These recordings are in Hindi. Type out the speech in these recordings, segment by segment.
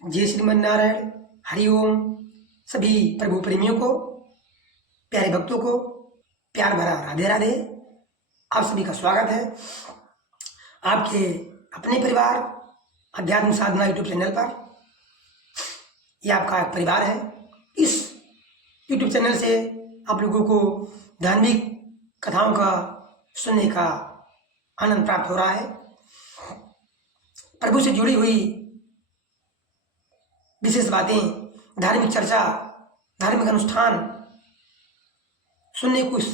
जय श्रीमन नारायण। हरिओम। सभी प्रभु प्रेमियों को, प्यारे भक्तों को प्यार भरा राधे राधे। आप सभी का स्वागत है आपके अपने परिवार अध्यात्म साधना यूट्यूब चैनल पर। यह आपका एक परिवार है। इस यूट्यूब चैनल से आप लोगों को धार्मिक कथाओं का सुनने का आनंद प्राप्त हो रहा है। प्रभु से जुड़ी हुई विशेष बातें, धार्मिक चर्चा, धार्मिक अनुष्ठान सुनने को इस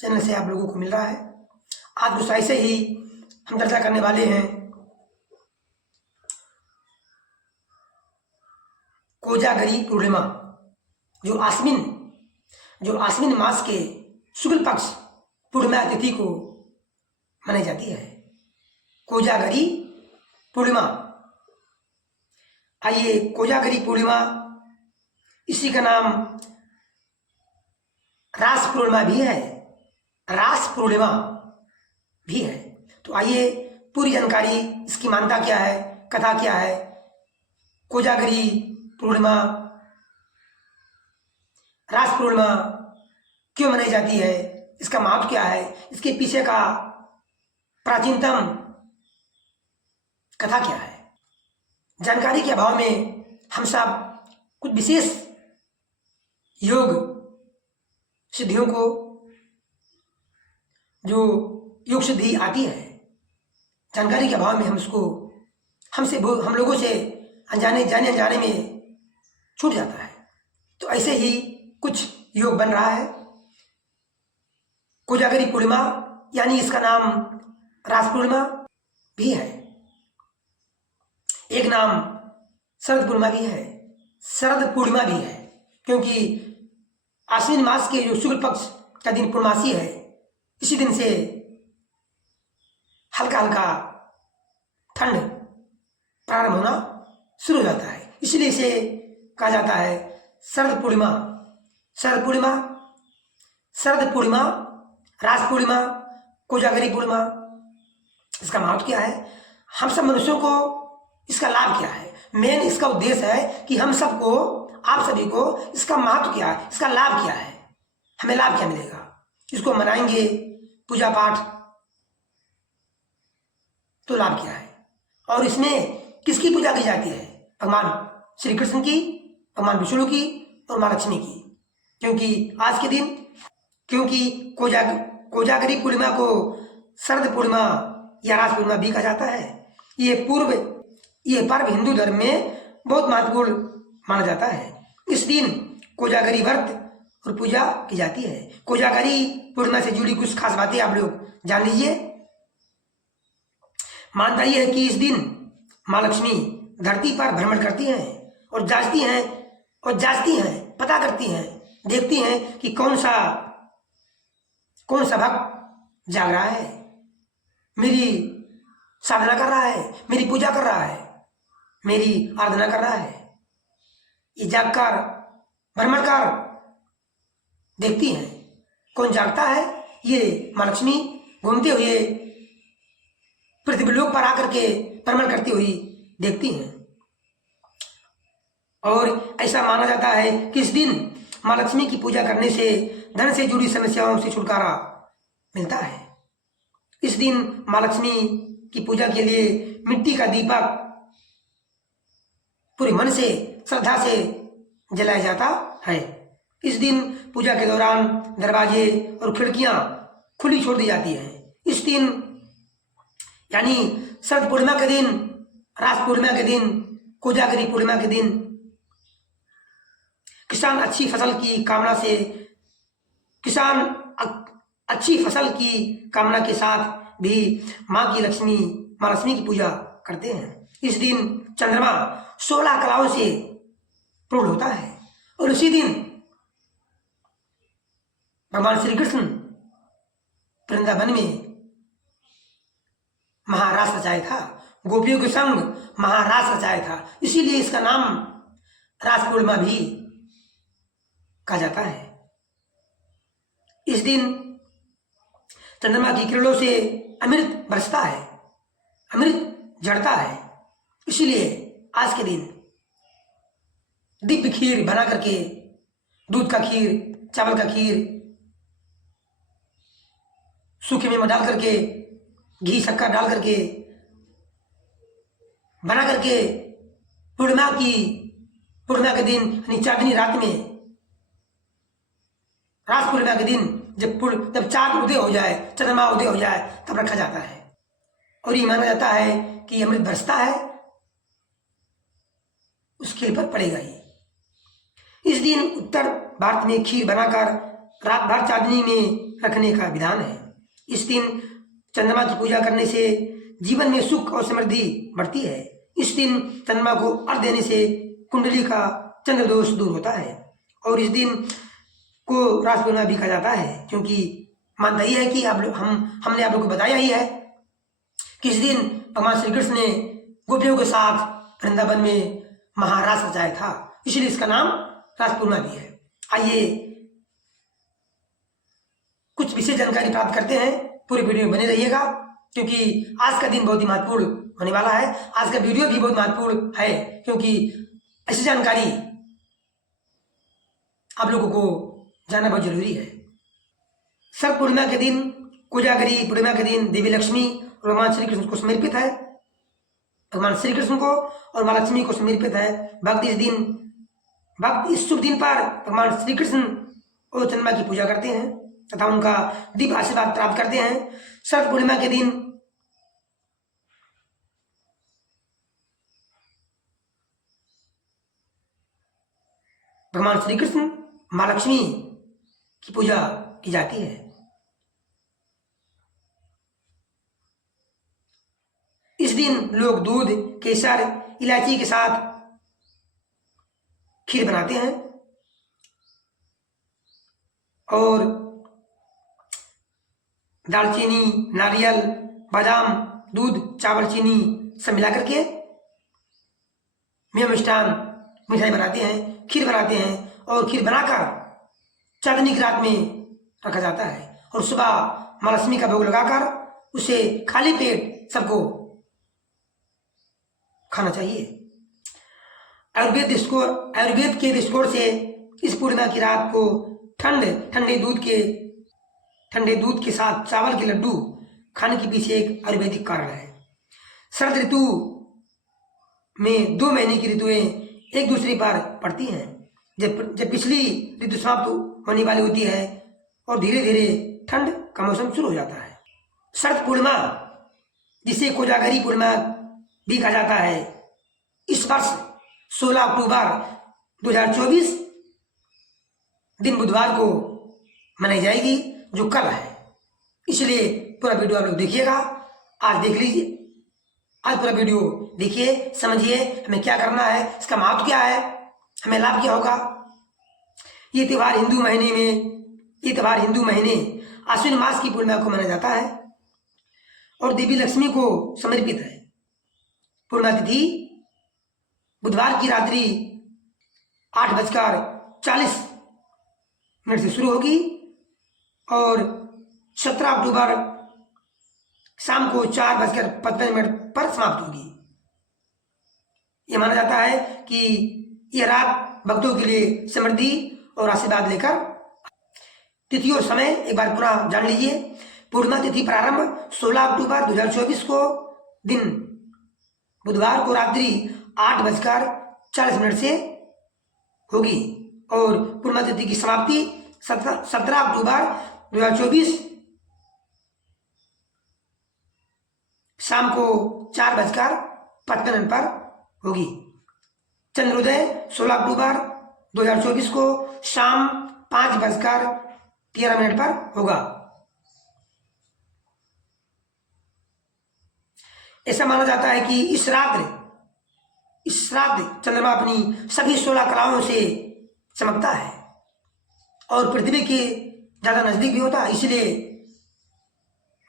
चैनल से आप लोगों को मिल रहा है। आज कुछ ऐसे ही हम चर्चा करने वाले हैं कोजागरी पूर्णिमा, जो आश्विन मास के शुक्ल पक्ष पूर्णिमा तिथि को मनाई जाती है। कोजागरी पूर्णिमा। आइए, कोजागरी पूर्णिमा, इसी का नाम रास पूर्णिमा भी है, रास पूर्णिमा भी है। तो आइए पूरी जानकारी, इसकी मान्यता क्या है, कथा क्या है, कोजागरी पूर्णिमा, रास पूर्णिमा क्यों मनाई जाती है, इसका महत्व क्या है, इसके पीछे का प्राचीनतम कथा क्या है। जानकारी के अभाव में हम सब कुछ विशेष योग सिद्धियों को, जो योग सिद्धि आती है, जानकारी के अभाव में हम लोगों से अनजाने में छूट जाता है। तो ऐसे ही कुछ योग बन रहा है। कोजागरी पूर्णिमा यानी इसका नाम रास पूर्णिमा भी है, एक नाम शरद पूर्णिमा भी है, क्योंकि आश्विन मास के जो शुक्ल पक्ष का दिन पूर्णमासी है, इसी दिन से हल्का हल्का ठंड प्रारंभ होना शुरू हो जाता है। इसलिए इसे कहा जाता है शरद पूर्णिमा, रास पूर्णिमा, कोजागरी पूर्णिमा। इसका महत्व क्या है, हम सब मनुष्यों को इसका लाभ क्या है। मेन इसका उद्देश्य है कि हम सबको, आप सभी को इसका महत्व क्या है, इसका लाभ क्या है, हमें लाभ क्या मिलेगा। इसको मनाएंगे, पूजा पाठ, तो लाभ क्या है। और इसमें किसकी पूजा की जाती है, भगवान श्री कृष्ण की, भगवान विष्णु की और माँ लक्ष्मी की। क्योंकि आज के दिन, कोजागरी पूर्णिमा को शरद पूर्णिमा या रास पूर्णिमा भी कहा जाता है। ये पर्व हिंदू धर्म में बहुत महत्वपूर्ण माना जाता है। इस दिन कोजागरी व्रत और पूजा की जाती है। कोजागरी पूर्णिमा से जुड़ी कुछ खास बातें आप लोग जान लीजिए। मानता यह है कि इस दिन माँ लक्ष्मी धरती पर भ्रमण करती हैं और जांचती हैं, पता करती हैं, देखती हैं कि कौन सा भक्त जाग रहा है, मेरी साधना कर रहा है, मेरी पूजा कर रहा है, मेरी आराधना कर रहा है। ये जागकर, भ्रमण कर देखती हैं कौन जागता है। ये माँ लक्ष्मी घूमते हुए पृथ्वी लोक पर आकर के भ्रमण करती हुई देखती हैं। और ऐसा माना जाता है कि इस दिन माँ लक्ष्मी की पूजा करने से धन से जुड़ी समस्याओं से छुटकारा मिलता है। इस दिन माँ लक्ष्मी की पूजा के लिए मिट्टी का दीपक पूरे मन से, श्रद्धा से जलाया जाता है। इस दिन पूजा के दौरान दरवाजे और खिड़कियां खुली छोड़ दी जाती हैं। इस दिन यानी शरद पूर्णिमा के दिन, रास पूर्णिमा के दिन, कोजागरी पूर्णिमा के दिन किसान अच्छी फसल की कामना के साथ भी माँ लक्ष्मी की पूजा करते हैं। इस दिन चंद्रमा 16 कलाओं से पूर्ण होता है और उसी दिन भगवान श्री कृष्ण वृंदावन में महारास रचाया था, गोपियों के संग महारास रचाया था। इसीलिए इसका नाम रास पूर्णिमा भी कहा जाता है। इस दिन चंद्रमा की किरणों से अमृत बरसता है, अमृत झड़ता है। इसलिए आज के दिन दिव्य खीर बना करके, दूध का खीर, चावल का खीर, सूखे मेवा डाल करके, घी शक्कर डाल करके बना करके पूर्णिमा के दिन यानी चांदनी रात में, रास पूर्णिमा के दिन जब चांद उदय हो जाए, चंद्रमा उदय हो जाए, तब रखा जाता है। और ये माना जाता है कि अमृत बरसता है उस खीर पर पड़ेगा ही। इस दिन उत्तर भारत में खीर बनाकर रात भर चांदनी में रखने का विधान है। इस दिन चंद्रमा की पूजा करने से जीवन में सुख और समृद्धि बढ़ती है। इस दिन चंद्रमा को अर्घ देने से कुंडली का चंद्र दोष दूर होता है। और इस दिन को रास पूर्णिमा भी कहा जाता है, क्योंकि मानता ही है कि हमने आप लोग को बताया ही है कि इस दिन भगवान श्री कृष्ण ने गोपियों के साथ वृंदावन में महारास रचाया था, इसलिए इसका नाम रास पूर्णिमा भी है। आइए कुछ विशेष जानकारी प्राप्त करते हैं, पूरी वीडियो में बने रहिएगा, क्योंकि आज का दिन बहुत ही महत्वपूर्ण होने वाला है। आज का वीडियो भी बहुत महत्वपूर्ण है, क्योंकि ऐसी जानकारी आप लोगों को जानना बहुत जरूरी है। शरद पूर्णिमा के दिन, कोजागरी पूर्णिमा के दिन देवी लक्ष्मी और भगवान श्री कृष्ण को समर्पित है। भगवान श्री कृष्ण को और माँ लक्ष्मी को समर्पित है। भक्त इस शुभ दिन पर भगवान श्री कृष्ण और चंद्रमा की पूजा करते हैं तथा उनका दिव्य आशीर्वाद प्राप्त करते हैं। शरद पूर्णिमा के दिन भगवान श्री कृष्ण, माँ लक्ष्मी की पूजा की जाती है। इस दिन लोग दूध, केसर, इलायची के साथ खीर बनाते हैं और दालचीनी, नारियल, बादाम, दूध, चावल, चीनी सब मिला करके मेवा मिष्ठान मिठाई बनाते हैं, खीर बनाते हैं और खीर बनाकर चांदनी की रात में रखा जाता है। और सुबह माँ लक्ष्मी का भोग लगाकर उसे खाली पेट सबको खाना चाहिए। आयुर्वेद के दृष्टिकोण से इस पूर्णिमा की रात को ठंडे दूध के साथ चावल के लड्डू खाने के पीछे एक आयुर्वेदिक कारण है। शरद ऋतु में 2 महीने की ऋतुएं एक दूसरे पर पड़ती हैं। जब पिछली ऋतु समाप्त होने वाली होती है और धीरे धीरे ठंड का मौसम शुरू हो जाता है। शरद पूर्णिमा, जिसे कोजागरी पूर्णिमा भी कहा जाता है, इस वर्ष 16 अक्टूबर 2024 दिन बुधवार को मनाई जाएगी, जो कल है। इसलिए पूरा वीडियो आप लोग देखिएगा। आज देख लीजिए, आज पूरा वीडियो देखिए, समझिए हमें क्या करना है, इसका महत्व क्या है, हमें लाभ क्या होगा। ये त्यौहार हिंदू महीने आश्विन मास की पूर्णिमा को मनाया जाता है और देवी लक्ष्मी को समर्पित है। पूर्णिमा तिथि बुधवार की रात्रि 8:40 से शुरू होगी और 17 अक्टूबर शाम को 4:55 पर समाप्त होगी। यह माना जाता है कि यह रात भक्तों के लिए समृद्धि और आशीर्वाद लेकर। तिथि और समय एक बार पुनः जान लीजिए। पूर्णिमा तिथि प्रारंभ 16 अक्टूबर 2024 को दिन बुधवार को रात्रि 8:40 से होगी और पूर्णिमा तिथि की समाप्ति 17 अक्टूबर 2024 शाम को 4:55 पर होगी। चंद्रोदय 16 अक्टूबर 2024 को शाम 5:13 पर होगा। ऐसा माना जाता है कि इस रात चंद्रमा अपनी सभी 16 कलाओं से चमकता है और पृथ्वी के ज्यादा नजदीक भी होता है, इसलिए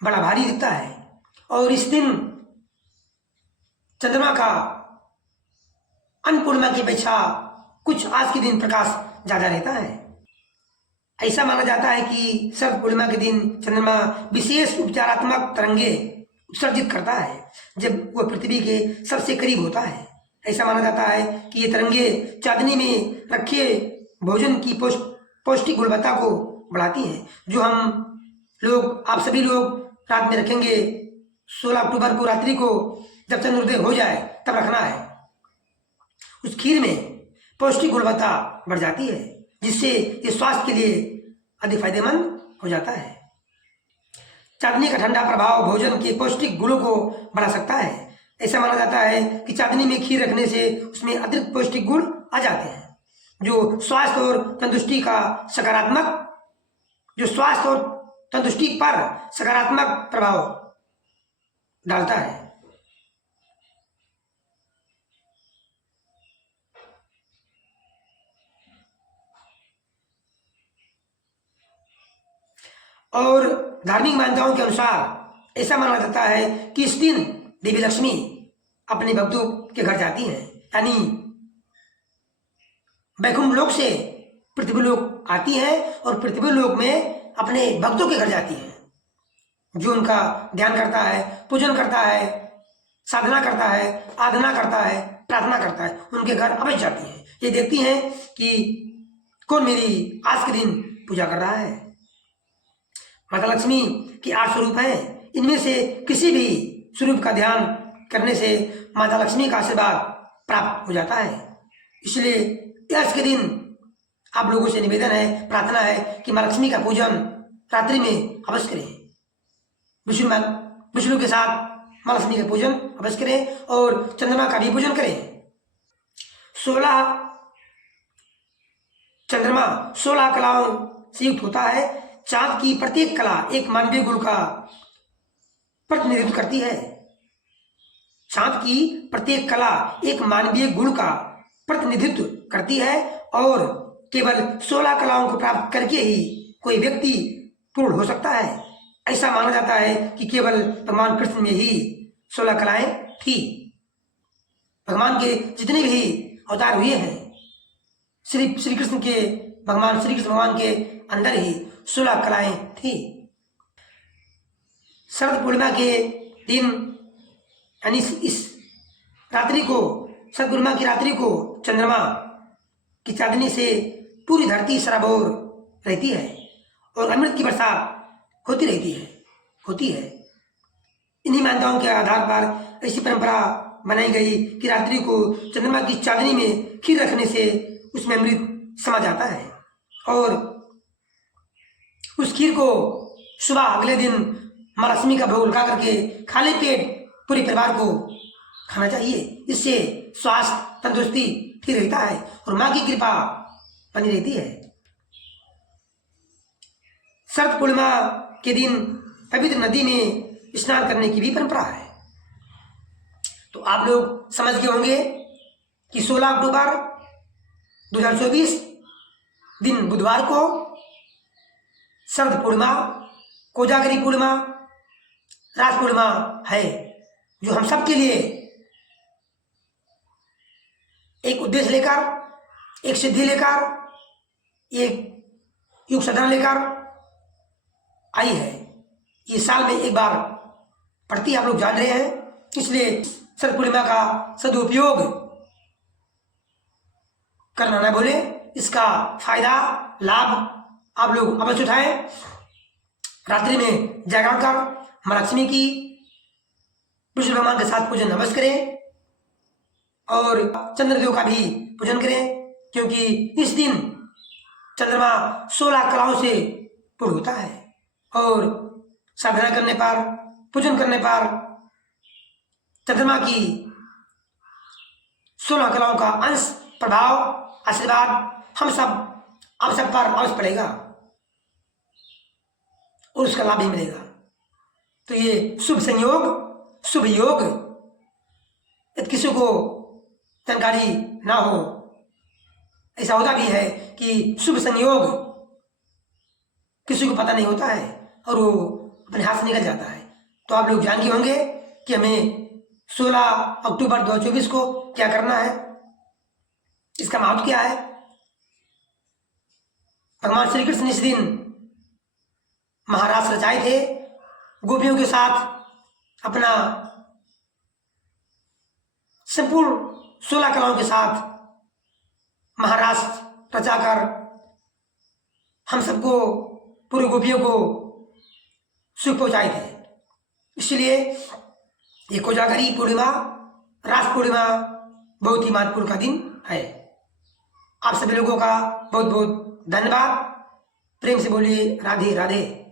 बड़ा भारी दिखता है। और इस दिन चंद्रमा का अन्नपूर्णिमा की अपेक्षा कुछ आज के दिन प्रकाश ज्यादा रहता है। ऐसा माना जाता है कि शरद पूर्णिमा के दिन चंद्रमा विशेष उपचारात्मक तरंगे उत्सर्जित करता है जब वह पृथ्वी के सबसे करीब होता है। ऐसा माना जाता है कि ये तिरंगे चांदनी में रखे भोजन की पौष्टिक गुणवत्ता को बढ़ाती हैं, जो आप सभी लोग रात में रखेंगे। 16 अक्टूबर को रात्रि को जब चंद्रोदय हो जाए तब रखना है। उस खीर में पौष्टिक गुणवत्ता बढ़ जाती है, जिससे ये स्वास्थ्य के लिए अधिक फायदेमंद हो जाता है। चांदनी का ठंडा प्रभाव भोजन के पौष्टिक गुणों को बढ़ा सकता है। ऐसा माना जाता है कि चांदनी में खीर रखने से उसमें अतिरिक्त पौष्टिक गुण आ जाते हैं, जो स्वास्थ्य और तंदुरुस्ती पर सकारात्मक प्रभाव डालता है। और धार्मिक मान्यताओं के अनुसार ऐसा माना जाता है कि इस दिन देवी लक्ष्मी अपने भक्तों के घर जाती हैं, यानी वैकुंठ लोक से पृथ्वी लोक आती है और पृथ्वी लोक में अपने भक्तों के घर जाती है, जो उनका ध्यान करता है, पूजन करता है, साधना करता है, आराधना करता है, प्रार्थना करता है, उनके घर अवश्य जाती है। ये देखती हैं कि कौन मेरी आज के दिन पूजा कर रहा है। माता लक्ष्मी के 8 स्वरूप हैं, इनमें से किसी भी स्वरूप का ध्यान करने से माता लक्ष्मी का आशीर्वाद प्राप्त हो जाता है। इसलिए आज के दिन आप लोगों से निवेदन है, प्रार्थना है कि माँ लक्ष्मी का पूजन रात्रि में अवश्य करें। विष्णु के साथ माँ लक्ष्मी का पूजन अवश्य करें और चंद्रमा का भी पूजन करें। 16 कलाओं से युक्त होता है। चांद की प्रत्येक कला एक मानवीय गुण का प्रतिनिधित्व करती है। चांद की प्रत्येक कला एक मानवीय गुण का प्रतिनिधित्व करती है और केवल 16 कलाओं को प्राप्त करके ही कोई व्यक्ति पूर्ण हो सकता है। ऐसा माना जाता है कि केवल भगवान कृष्ण में ही 16 कलाएं थी। भगवान के जितने भी अवतार हुए हैं, श्री कृष्ण भगवान के अंदर ही 16 कलाएं थी। शरद पूर्णिमा के दिन यानी इस रात्रि को, शरद पूर्णिमा की रात्रि को चंद्रमा की चांदनी से पूरी धरती सराबोर रहती है और अमृत की बरसात होती है। इन्हीं मान्यताओं के आधार पर ऐसी परंपरा बनाई गई कि रात्रि को चंद्रमा की चांदनी में खीर रखने से उसमें अमृत समा जाता है और उस खीर को सुबह अगले दिन माँ लक्ष्मी का भोग लगा करके खाली पेट पूरे परिवार को खाना चाहिए। इससे स्वास्थ्य तंदुरुस्ती ठीक रहता है और माँ की कृपा बनी रहती है। शरद पूर्णिमा के दिन पवित्र नदी में स्नान करने की भी परंपरा है। तो आप लोग समझ गए होंगे कि 16 अक्टूबर 2024 दिन बुधवार को शरद पूर्णिमा, कोजागरी पूर्णिमा, रास पूर्णिमा है, जो हम सब के लिए एक उद्देश्य लेकर, एक सिद्धि लेकर, एक युग साधना लेकर आई है। ये साल में एक बार पड़ती आप लोग जान रहे हैं, इसलिए शरद पूर्णिमा का सदुपयोग करना न भूले। इसका फायदा लाभ आप लोग अवश्य उठाएं। रात्रि में जागरण कर माँ लक्ष्मी की, विष्णु भगवान के साथ पूजन अवश्य करें और चंद्रदेव का भी पूजन करें, क्योंकि इस दिन चंद्रमा 16 कलाओं से पूर्ण होता है और साधना करने पर, पूजन करने पर चंद्रमा की 16 कलाओं का अंश, प्रभाव, आशीर्वाद हम सब पर अवश्य पड़ेगा और उसका लाभ भी मिलेगा। तो ये शुभ संयोग, शुभ योग, यदि किसी को जानकारी ना हो, ऐसा होता भी है कि शुभ संयोग किसी को पता नहीं होता है और वो अपने हाथ से निकल जाता है। तो आप लोग जान गए होंगे कि हमें 16 अक्टूबर 2024 को क्या करना है, इसका महत्व क्या है। भगवान श्री कृष्ण इस दिन महारास रचाए थे, गोपियों के साथ अपना संपूर्ण 16 कलाओं के साथ महाराष्ट्र रचाकर हम सबको, पूरी गोपियों को सुख पहुंचाए थे। इसलिए ये कोजागरी पूर्णिमा, रास पूर्णिमा बहुत ही महत्वपूर्ण का दिन है। आप सभी लोगों का बहुत बहुत धन्यवाद। प्रेम से बोलिए राधे राधे।